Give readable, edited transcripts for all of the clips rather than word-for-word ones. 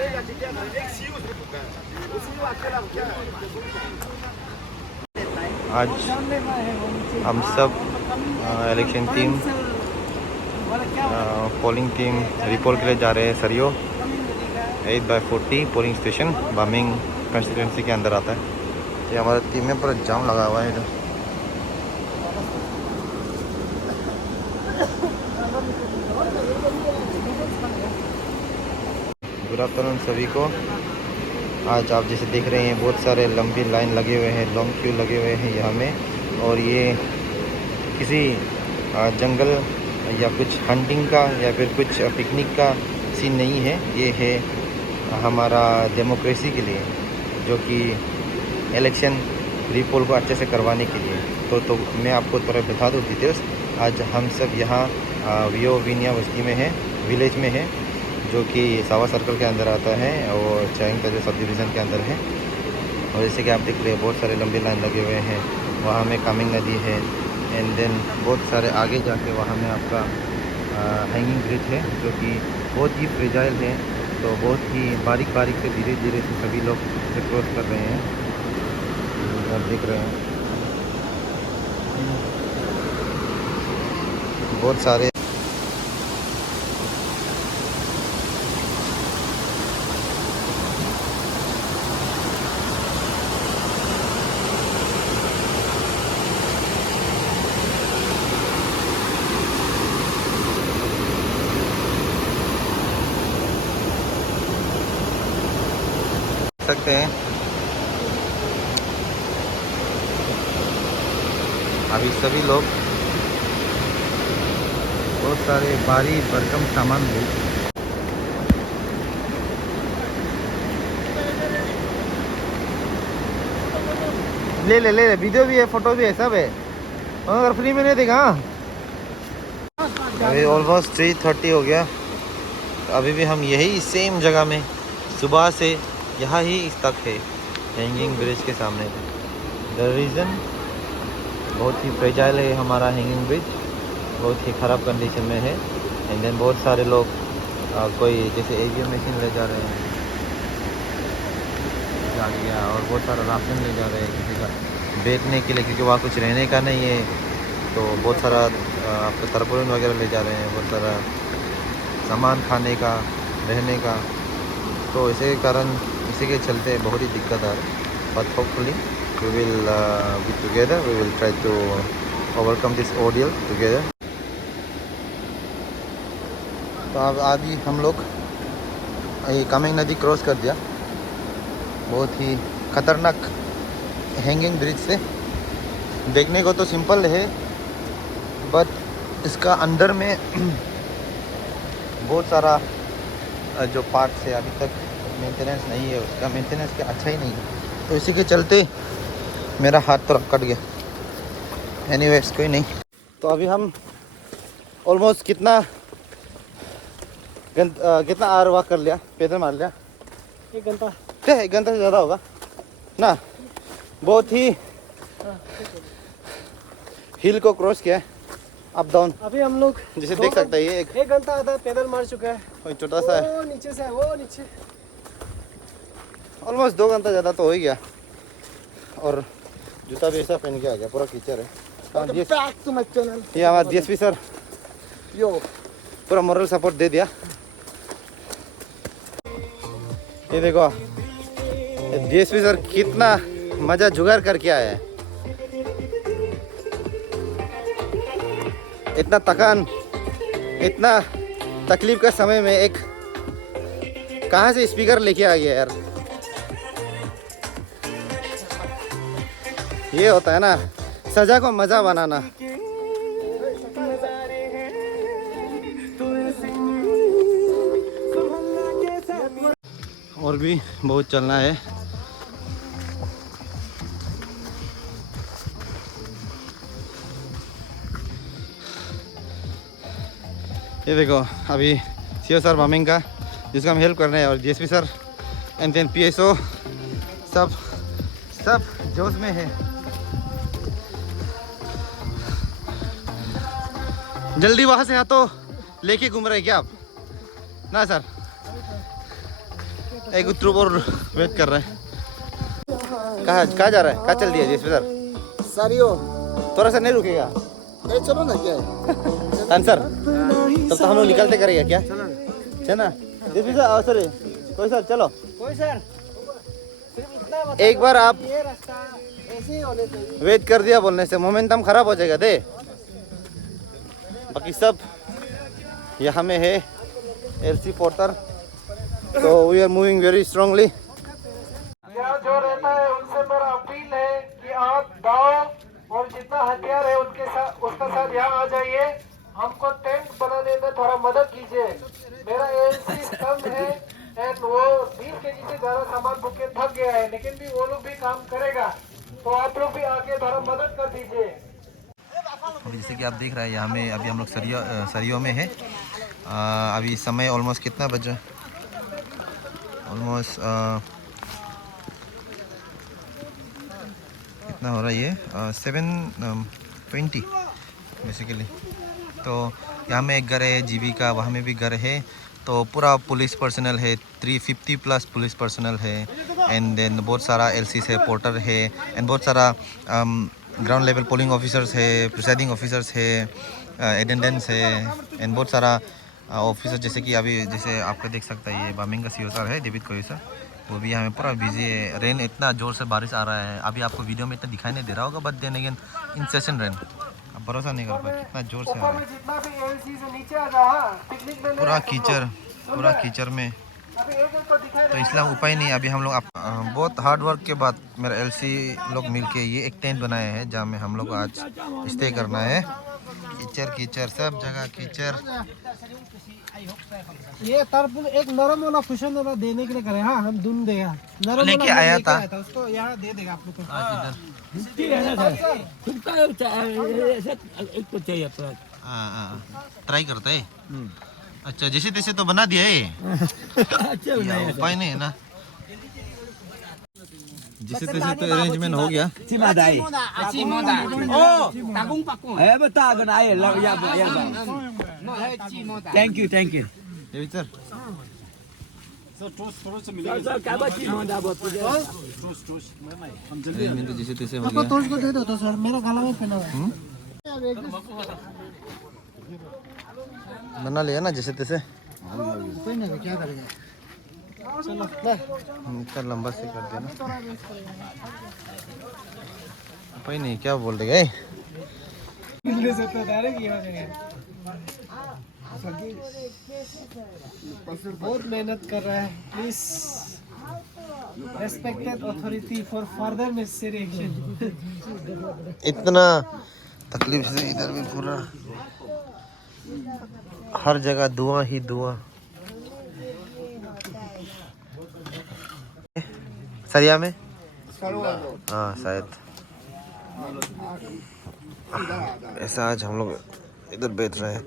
आज हम सब election team polling team repoll के लिए जा रहे हैं सरियो 8/40 पोलिंग स्टेशन बामिंग कंस्टिट्यूंसी के अंदर आता है। ये हमारा टीम में पूरा जाम लगा हुआ है इधर। गुड आफ्टरनून सभी को। आज आप जैसे देख रहे हैं बहुत सारे लंबी लाइन लगे हुए हैं, लॉन्ग क्यू लगे हुए हैं यहाँ में। और ये किसी जंगल या कुछ हंटिंग का या फिर कुछ पिकनिक का सीन नहीं है। ये है हमारा डेमोक्रेसी के लिए, जो कि इलेक्शन रिपोल को अच्छे से करवाने के लिए। तो मैं आपको थोड़ा बता दूँ डिटेल्स। आज हम सब यहाँ वियो विनिया बस्ती में है, विलेज में है, जो कि सावा सर्कल के अंदर आता है और चाइंग तजे सब डिवीज़न के अंदर है। और जैसे कि आप देख रहे हैं बहुत सारे लंबे लाइन लगे हुए हैं। वहाँ में कामिंग नदी है एंड देन बहुत सारे आगे जाके वहाँ में आपका हैंगिंग ब्रिज है, जो कि बहुत ही फ्रेजाइल है। तो बहुत ही बारीक बारीक से धीरे धीरे से सभी लोग इसे क्रॉस कर रहे हैं। आप देख रहे हैं बहुत सारे सकते हैं। अभी सभी लोग बहुत सारे भारी भरकम सामान ले वीडियो भी है, फोटो भी है, सब है। अगर फ्री में नहीं देगा। अभी ऑलमोस्ट 3:30 हो गया। अभी भी हम यही सेम जगह में सुबह से यहाँ ही इस तक है, हैंगिंग ब्रिज के सामने। द रीज़न बहुत ही फ्रेजाइल है हमारा हैंगिंग ब्रिज, बहुत ही ख़राब कंडीशन में है। एंड देन बहुत सारे लोग कोई जैसे ATM मशीन ले जा रहे हैं गाड़ियाँ, और बहुत सारा राशन ले जा रहे हैं किसी का बेचने के लिए, क्योंकि वहाँ कुछ रहने का नहीं है। तो बहुत सारा आपका तरबूज वगैरह ले जा रहे हैं, बहुत सारा सामान खाने का, रहने का। तो इसी के कारण, इसी के चलते बहुत ही दिक्कत आ रही है। But hopefully we will be together, we will try to overcome this ordeal together. तो अब अभी हम लोग ये कामिंग नदी क्रॉस कर दिया, बहुत ही ख़तरनाक हैंगिंग ब्रिज से। देखने को तो सिंपल है, बट इसका अंदर में बहुत सारा जो पार्ट्स है अभी तक मेंटेनेंस नहीं है, उसका मेंटेनेंस क्या अच्छा ही नहीं है। तो इसी के चलते मेरा हाथ तो कट गया। एनीवेज कोई नहीं। तो अभी हम ऑलमोस्ट कितना आवर वॉक कर लिया, पैदल मार लिया? 1 घंटा। क्या 1 घंटा से ज़्यादा होगा ना। बहुत ही हिल को क्रॉस किया है, अप डाउन। अभी हम लोग जैसे देख सकते हैं ये 1 घंटा आधा पैदल मार चुका है। कोई छोटा सा है, वो नीचे से है, वो नीचे। ऑलमोस्ट 2 घंटा ज़्यादा तो हो ही गया। और जूता भी ऐसा पहन के आ गया, पूरा कीचड़ है। ये हमारा DSP सर यो पूरा मॉरल सपोर्ट दे दिया। ये देखो DSP सर कितना मजा जुगाड़ करके आया है। इतना थकान, इतना तकलीफ का समय में एक कहाँ से स्पीकर लेके आ गया यार। ये होता है ना सजा को मजा बनाना। और भी बहुत चलना है। ये देखो अभी CO सर बामिंग का, जिसका हम हेल्प कर रहे हैं, और DSP sir and then PSO सब जोश में है। जल्दी वहाँ से तो लेके घूम रहे क्या आप ना सर? एक ग्रुप और वेट कर रहे हैं। कहाँ कहाँ जा रहा है? कहाँ चल दिया जिस सर? सारियो थोड़ा सा नहीं रुकेगा? चलो ना क्या है आंसर तब तो हम लोग निकलते करेंगे क्या? चलो जिस सर सर कोई सर चलो कोई सर सिर्फ इतना एक बार आप ये रास्ता ऐसे ही होने चाहिए। वेट कर दिया बोलने से मोमेंटम खराब हो जाएगा दे। बाकी सब यहाँ में है एलसी पोर्टर, तो we are moving very strongly. यहाँ जो रहता है उनसे मेरा अपील है कि आप दाव और जितना हथियार है उनके साथ उसका साथ यहाँ आ जाइए, हमको टेंट बनाने में थोड़ा मदद कीजिए। मेरा एएलसी कम है एंड वो 20 केजी से ज्यादा सामान बुक के थक गया है, लेकिन भी वो लोग भी काम करेगा, तो आप लोग भी आके थोड़ा मदद कर दीजिए। अभी जैसे कि आप देख रहे हैं यहाँ में अभी हम लोग सरियों में है। अभी समय ऑलमोस्ट कितना बजा? ऑलमोस्ट कितना हो रहा है ये 7:20 बेसिकली। तो यहाँ में एक घर है जीबी का, वहाँ में भी घर है। तो पूरा पुलिस पर्सनल है, 350 प्लस पुलिस पर्सनल है। एंड देन बहुत सारा एलसी है, पोर्टर है, एंड बहुत सारा ग्राउंड लेवल पोलिंग ऑफिसर्स है, प्रिसाइडिंग ऑफिसर्स है, अटेंडेंस है, एंड बहुत सारा ऑफिसर जैसे कि अभी जैसे आपको देख सकता है ये बामिंग का सीओ सर है डेविड कोई सर, वो भी यहाँ में पूरा बिजी है। रेन इतना ज़ोर से बारिश आ रहा है, अभी आपको वीडियो में इतना दिखाई नहीं दे रहा होगा, but then again incessant rain आप भरोसा नहीं कर पाए कितना ज़ोर से आ रहा है। जितना भी एएलसी से नीचे आ जा, पिकनिक में पूरा कीचड़ में, तो इसलिए उपाय नहीं। अभी हम लोग बहुत हार्ड वर्क के बाद मेरा एलसी लोग मिलके ये एक टेंट बनाए हैं जहाँ में हम लोग आज स्टे करना है। कीचड़ सब जगह कीचड़। ये तरपुल एक नरम वाला कुशन वाला देने के लिए करे। हाँ हम दून देगा नरम लेके वाला आया था। उसको यहाँ दे देगा आप लोग को। ट्राई करता है। अच्छा जैसे तैसे तो बना दिया है। उपाय नहीं है ना, जैसे तैसे तो अरेंजमेंट हो गया। Thank you. सर अरेंजमेंट तो जैसे तैसे हो आपको गया। तोड़ को दे दो तो सर, मेरा गला में पहना हुआ है। बना लिया ना जैसे तैसे। कोई नहीं क्या करेगा। चलो ले। इतना लंबा से कर देना, उपाय नहीं क्या बोल देगा। पिछले से तो डायरेक्ट ये हो जाएगा। बहुत मेहनत कर रहा है। Please respected authority for further necessary action. इतना तकलीफ से इधर भी पूरा हर जगह धुआं ही धुआं। सरिया में हाँ शायद ऐसा आज हम लोग इधर बैठ रहे हैं।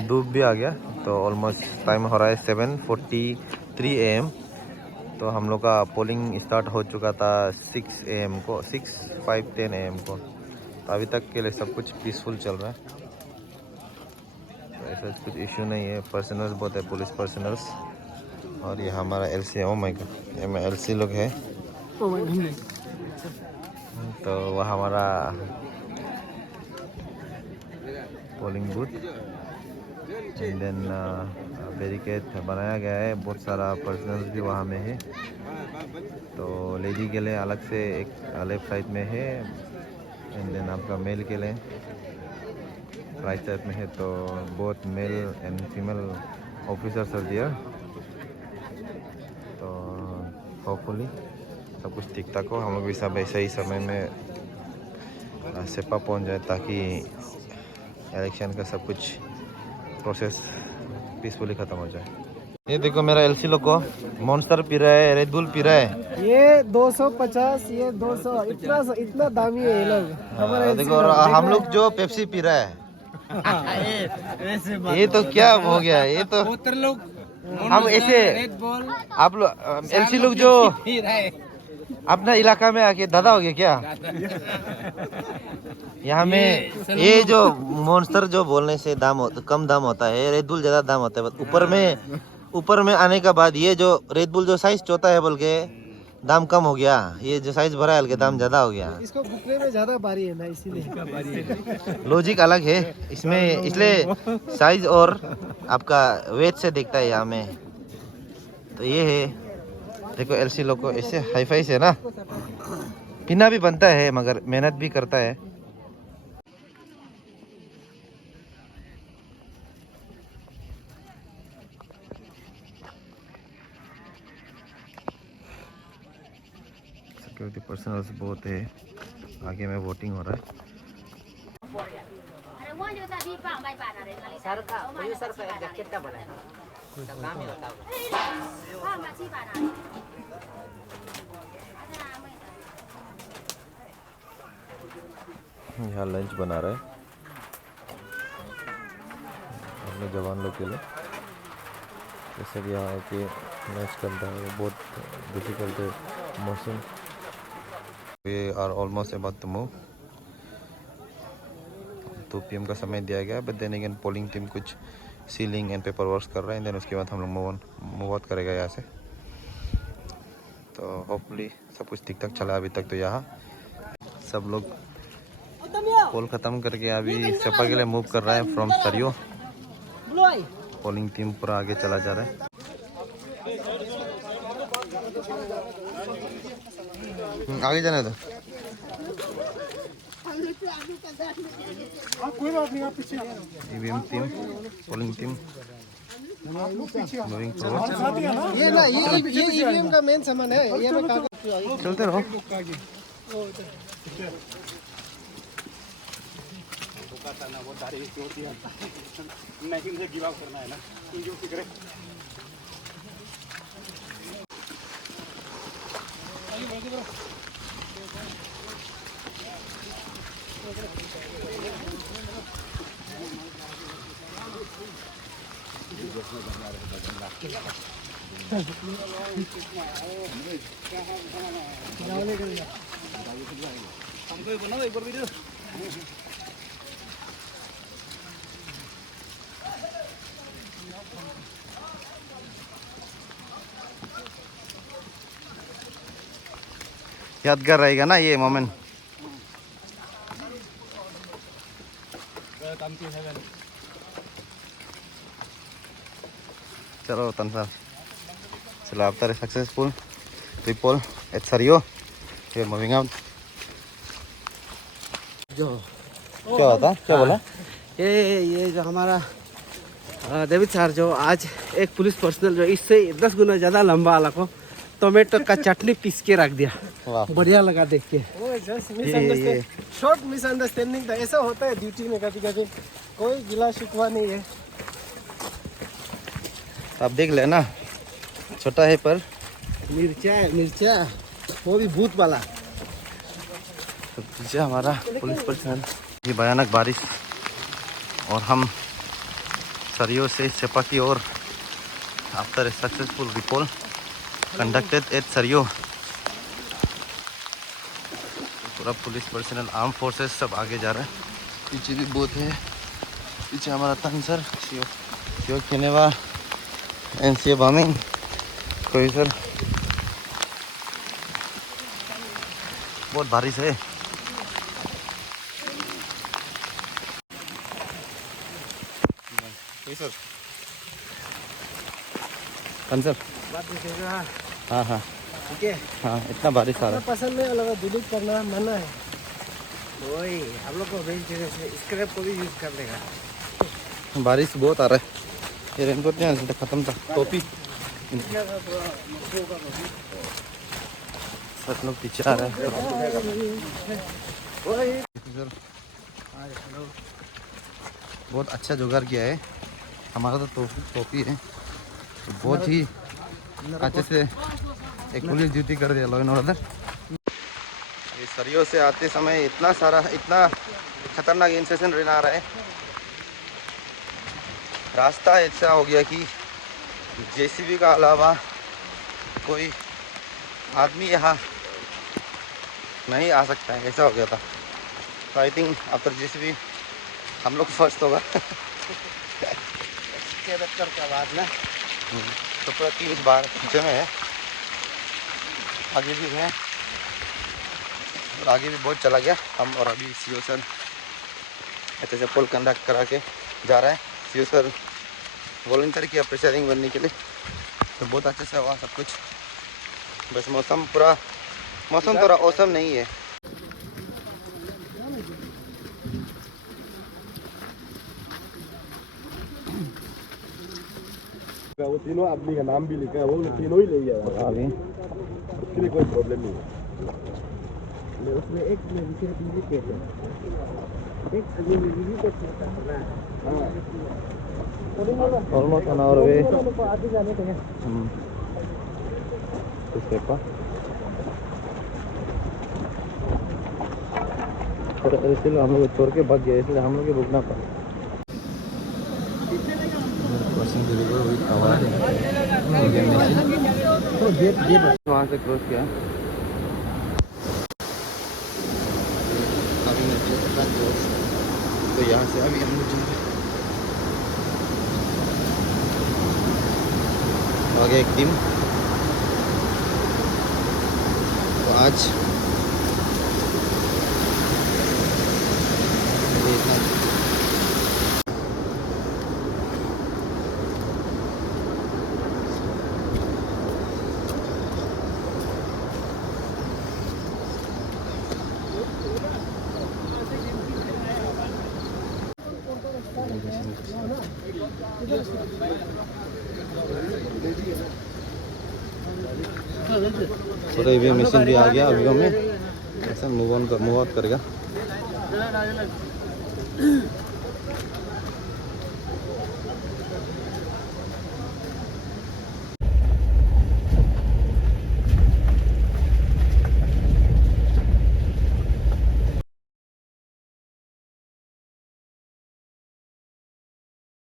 धूप भी आ गया, तो ऑलमोस्ट टाइम हो रहा है 7:43 AM। तो हम लोग का पोलिंग स्टार्ट हो चुका था 6 AM को, 6:10 AM को। तो अभी तक के लिए सब कुछ पीसफुल चल रहा है, तो ऐसा कुछ इशू नहीं है। पर्सनल्स बहुत है, पुलिस पर्सनल्स। और ये हमारा एलसी, ओ माय गॉड ये में एलसी लोग है। तो वह हमारा polling booth, and then barricade बनाया गया है। बहुत सारा पर्सनल्स भी वहाँ में है। तो लेडी के लिए अलग से एक लेफ्ट साइड में है, एंड देन आपका मेल के लिए राइट साइड में है। तो both male and female officers are there. तो होपफुली सब कुछ ठीक ठाक हो, हम लोग भी सब ऐसे ही समय में सेपा पहुंच जाए, ताकि इलेक्शन का सब कुछ प्रोसेस पीसफुली ख़त्म हो जाए। ये देखो मेरा एलसी लोग को मॉन्स्टर पी रहा है, रेड बुल पी रहा है। ये 250, ये 200, इतना दामी है ये लोग। हमारा देखो और हम लोग जो पेप्सी पी रहा है। ये तो क्या हो गया, ये तो हम ऐसे आप लोग एलसी लोग जो अपना इलाका में आके दादा हो गया क्या? यहाँ में ये जो मॉन्स्टर जो बोलने से कम दाम होता है, रेड बुल ज्यादा दाम होता है। ऊपर में आने के बाद ये जो रेड बुल जो साइज छोटा है बोल के दाम कम हो गया, ये जो साइज बड़ा है दाम ज्यादा हो गया। इसको घुटने में ज्यादा भारी है ना, इसीलिए लॉजिक अलग है इसमें, इसलिए साइज और आपका वेट से दिखता है यहाँ में। तो ये है देखो एलसी लोग को ऐसे हाई फाई से ना पीना भी बनता है, मगर मेहनत भी करता है। सिक्योरिटी पर्सनल्स बहुत है, आगे में वोटिंग हो रहा है। यहाँ लंच बना रहा है अपने जवान लोग के लिए। जैसे कि यहाँ के लंच करता है, बहुत डिफिकल्ट है मौसम। We are almost about to move. 2 PM का समय दिया गया, but then again polling team कुछ सीलिंग एंड पेपर वर्क कर रहा है। देन उसके बाद हम लोग मूव आउट करेगा यहाँ से। तो होपफुली सब कुछ ठीक ठाक चला अभी तक। तो यहाँ सब लोग पोल ख़त्म करके अभी सेपा के लिए मूव कर रहा है फ्रॉम सरियो। पोलिंग टीम पूरा आगे चला जा रहा है। आगे जाना है तो कोई बात नहीं, आप पीछे EVM team, polling team moving forward. ये ना ये ईवीएम का मेन सामान है, ये मैं कागज चलते रहो। नहीं, मुझे गिव अप करना है ना, जो फिक्र है। हमको बनाओ एक बार वीडियो। यादगार रहेगा ना ये मोमेंट। चलो तनसा, चलो after successful triple at Sariyo we are moving out. जो क्या होता, क्या बोला? ये जो हमारा डेविड सर जो आज एक पुलिस पर्सनल जो इससे 10 गुना ज़्यादा लंबा वाला को टोमेटो का चटनी पीस के रख दिया। बढ़िया लगा देख के। शॉर्ट मिसअंडरस्टैंडिंग था, ऐसा होता है ड्यूटी में कभी कभी, कोई गिला शिकवा नहीं है। आप देख लेना, छोटा है पर मिर्चा है, मिर्चा वो भी भूत वाला। तो पीछे हमारा पुलिस पर्सनल। ये भयानक बारिश और हम सरियो से सेपा की ओर after a successful repoll conducted at Sariyo. पूरा पुलिस पर्सनल, आर्म फोर्सेस सब आगे जा रहा है। पीछे भी बहुत है, पीछे हमारा तंसर शिव खेनेवा एनसीए बामिंग कोई सर। बहुत बारिश है। सर तंसर, हाँ हाँ ठीक है, हाँ, इतना बारिश आ रहा है। पसंद नहीं लगा, डिलीट करना मना है। वही हम लोग को स्क्रैप को भी यूज कर देगा। बारिश बहुत आ रहा है। ये रेनकोट नहीं आना खत्म था, टोपी सब लोग पीछे आ रहा है। बहुत अच्छा जुगाड़ किया है हमारा तो टोपी है, तो बहुत ही अच्छे से एक पुलिस ड्यूटी कर दिया लॉ एंड ऑर्डर। ये सरियों से आते समय इतना खतरनाक इंसिडेंट रहना आ रहा है। रास्ता ऐसा हो गया कि जेसीबी का अलावा कोई आदमी यहाँ नहीं आ सकता है, ऐसा हो गया था। तो आई थिंक आफ्टर जेसीबी हम लोग फर्स्ट होगा। का बाद ना तो पूरा 3 बार पीछे में है, आगे भी है और आगे भी बहुत चला गया हम। और अभी सीओ सर अच्छे से पोल कंडक्ट करा के जा रहा है। सीओ सर वॉलंटियर किया प्रेशरिंग बनने के लिए, तो बहुत अच्छे से हुआ सब कुछ। बस मौसम थोड़ा औसम नहीं है। वो तीनों आदमी का नाम भी लिखा है, वो तीनों ही ले गया, उसके लिए कोई प्रॉब्लम नहीं है। उसमें एक में डुप्लीकेट है, एक आगे में भी कुछ होता है ना। ऑलमोस्ट एन आवर वे आगे जाने का है। इसलिए हम लोग छोड़ के भाग गए, इसलिए हम लोग को रुकना पड़ा। वहाँ से क्रॉस किया, अभी मैं तो यहाँ से अभी हम लोग आगे एक टीम। तो आज पूरा ईवीएम मशीन भी आ गया। अभी हमें ऐसा मूव आउट करेगा।